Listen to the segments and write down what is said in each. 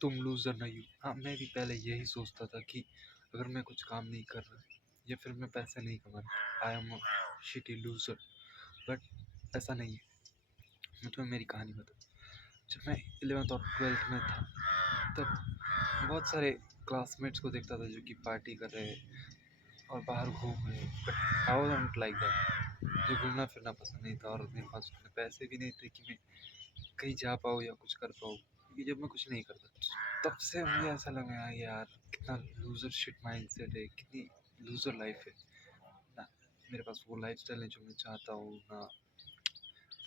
तुम लूज़र नहीं हो। हाँ, मैं भी पहले यही सोचता था कि अगर मैं कुछ काम नहीं कर रहा या फिर मैं पैसे नहीं कमा रहा, I am a shitty loser. But ऐसा नहीं है। मैं तुम्हें मेरी कहानी बताऊँ। जब मैं 11th और 12th में था, तब बहुत सारे क्लासमेट्स को देखता था जो कि पार्टी कर रहे हैं और बाहर घूम रहे हैं। But I wasn't like that. मुझे घूमना फिरना पसंद नहीं था और मेरे पास उतने पैसे भी नहीं थे कि मैं कहीं जा पाऊँ या कुछ कर पाऊँ, क्योंकि जब मैं कुछ नहीं करता तब से मुझे ऐसा लगा यार कितना लूज़र शिट माइंडसेट है, कितनी लूज़र लाइफ है ना। मेरे पास वो लाइफस्टाइल है जो मैं चाहता हूँ ना।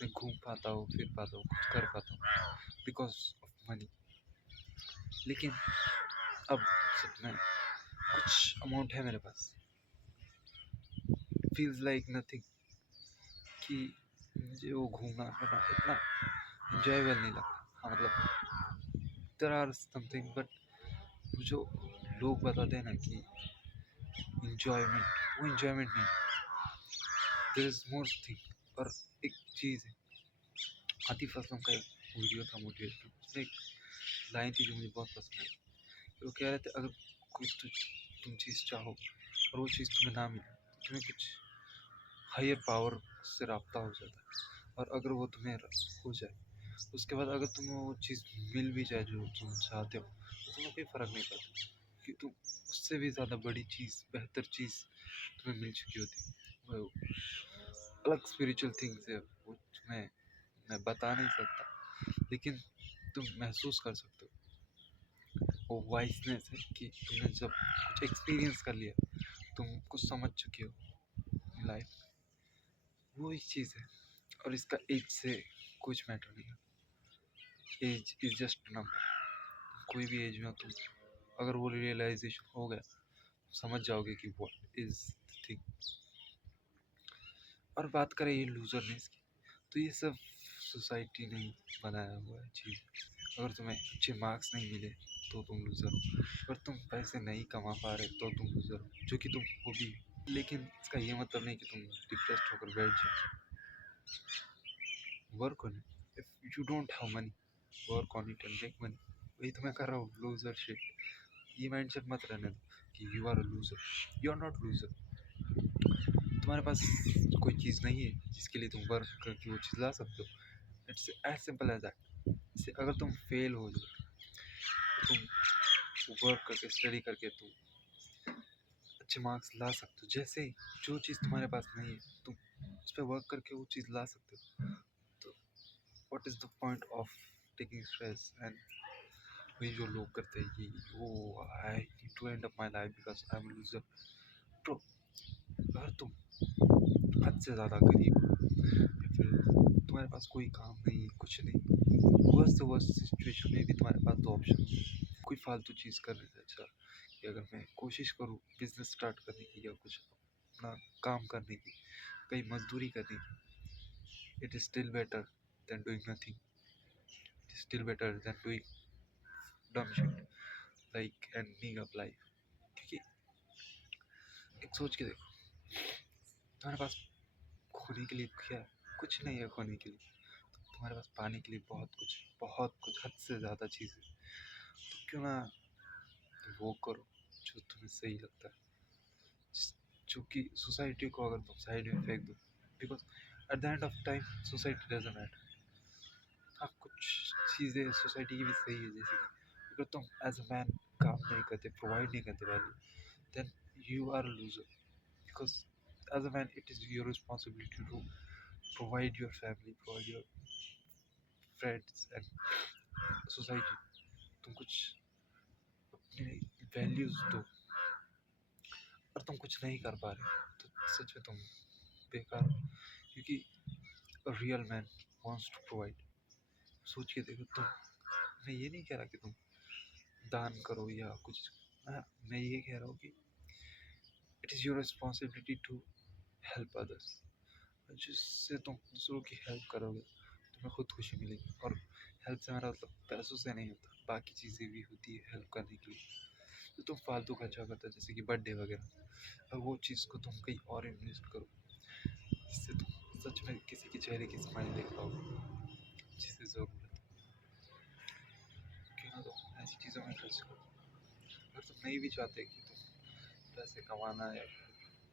मैं घूम पाता हूँ, फिर पाता हूँ, कुछ कर पाता हूँ बिकॉज ऑफ मनी। लेकिन अब सच में कुछ अमाउंट है मेरे पास, फील्स लाइक नथिंग, कि मुझे वो घूमना फिरना इतना इंजॉयबल नहीं लगता। हाँ मतलब देयर आर समथिंग, बट जो लोग बताते हैं ना कि इंजॉयमेंट, वो इंजॉयमेंट नहीं, देयर इज मोर थिंग। और एक चीज़ है, आतिफ असलम का एक वीडियो था मोटिवेशनल, उसमें एक लाइन थी जो मुझे बहुत पसंद आई। वो कह रहे थे अगर कुछ तुम चीज़ चाहो और वो चीज़ तुम्हें ना मिले तो तुम्हें कुछ हायर पावर से रब्ता हो जाता है। और अगर वो तुम्हें हो जाए, उसके बाद अगर तुम्हें वो चीज़ मिल भी जाए जो तुम चाहते हो, तो तुम्हें कोई फ़र्क नहीं पड़ता, कि तुम उससे भी ज़्यादा बड़ी चीज़, बेहतर चीज़ तुम्हें मिल चुकी होती। वो अलग स्पिरिचुअल थिंग्स है, वो तुम्हें मैं बता नहीं सकता, लेकिन तुम महसूस कर सकते हो। वो वाइसनेस है कि तुमने जब कुछ एक्सपीरियंस कर लिया, तुम कुछ समझ चुके हो लाइफ, वो एक चीज़ है। और इसका एज से कुछ मैटर नहीं है। Age is just number. कोई भी एज में हो तुम, अगर वो रियलाइजेशन हो गया, समझ जाओगे कि व्हाट इज थिंग। और बात करें ये लूजरनेस की, तो ये सब सोसाइटी ने बनाया हुआ है चीज़। अगर तुम्हें अच्छे मार्क्स नहीं मिले तो तुम लूज़र हो, अगर तुम पैसे नहीं कमा पा रहे तो तुम लूज़र हो, जो कि तुम हो भी। लेकिन इसका ये मतलब नहीं कि तुम डिप्रेस्ड होकर बैठ जाओ। Work on it. If you don't have money, work on it and make money. वही तो मैं कर रहा हूँ, लूजर शिट। ये माइंडसेट मत रहने दो कि you are a loser. You are not loser. तुम्हारे पास कोई चीज़ नहीं है जिसके लिए तुम वर्क करके वो चीज़ ला सकते हो। It's as simple as that. जैसे अगर तुम फेल हो जाओ, तो तुम वर्क करके, स्टडी करके तुम अच्छे मार्क्स ला सकते हो। जैसे ही जो चीज़ तुम्हारे पास नहीं है, तुम उस पर वर्क करके वो चीज़ ला सकते हो। तो what is the point of taking stress? And वही जो लोग करते हैं कि वो I need to end up my life because I am loser. Bro, अगर तुम हद से ज़्यादा गरीब हो या फिर तुम्हारे पास कोई काम नहीं, कुछ नहीं, वर्स्ट से वर्स्ट सिचुएशन में भी तुम्हारे पास दो ऑप्शन है। कोई फालतू चीज़ करने से अच्छा कि अगर मैं कोशिश करूँ बिजनेस स्टार्ट करने की या कुछ अपना काम करने की, कहीं मजदूरी करने की, it is still better than doing nothing. It is still better than doing dumb shit like ending up life. क्योंकि एक सोच के देखो, तुम्हारे पास खोने के लिए क्या है? कुछ नहीं है खोने के लिए। तुम्हारे पास पाने के लिए बहुत कुछ, हद से ज़्यादा चीज़ें। तो क्यों ना वो करो जो तुम्हें सही लगता है, जो कि सोसाइटी को अगर तुम साइड में फेंक दो, because at the end of time society doesn't matter. हाँ, कुछ चीज़ें सोसाइटी की भी सही है, जैसे कि अगर तुम एज अ मैन काम नहीं करते, प्रोवाइड नहीं करते value, then you are a loser, because as a man it is your responsibility to provide your family, provide your friends and society। तुम कुछ अपने वैल्यूज दो, और तुम कुछ नहीं कर पा रहे तो सच में तुम बेकार हो। क्योंकि real man wants to provide. सोच के देखो तुम, मैं ये नहीं कह रहा कि तुम दान करो या कुछ, मैं ये कह रहा हूँ कि it is your responsibility to help others. जिससे तुम दूसरों की हेल्प करोगे तुम्हें खुद खुशी मिलेगी। और हेल्प से मेरा मतलब पैसों से नहीं होता, बाकी चीज़ें भी होती है हेल्प करने के लिए जो तुम फालतू खर्चा करते हो, जैसे कि बर्थडे वगैरह। और वो चीज़ को तुम कहीं और इन्वेस्ट करो, जिससे तुम सच में किसी के चेहरे की स्माइल देख पाओ जिसे ज़रूरत है। क्यों ना तुम ऐसी चीज़ नहीं भी चाहते कि तुम पैसे कमाना या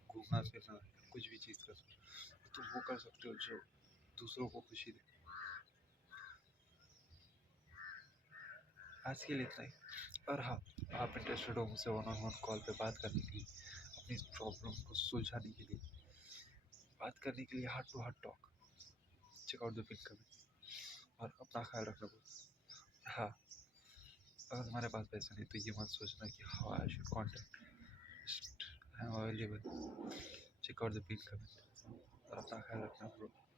घूमना फिरना कुछ भी चीज़ कर, तो तुम वो कर सकते हो जो दूसरों को खुशी दे। आज के लिए इतना ही। और हाँ, आप इंटरेस्टेड हो मुझसे वन ऑन वन कॉल पे बात करने के लिए, अपनी इस प्रॉब्लम को सुलझाने के लिए, बात करने के लिए, heart to heart talk, check out the pin comment. और अपना ख्याल रखना बोल। हाँ, अगर तुम्हारे पास पैसा नहीं तो ये मत सोचना कि how I should contact, I am available, check out the pin comment. और अपना ख्याल रखना ब्रो।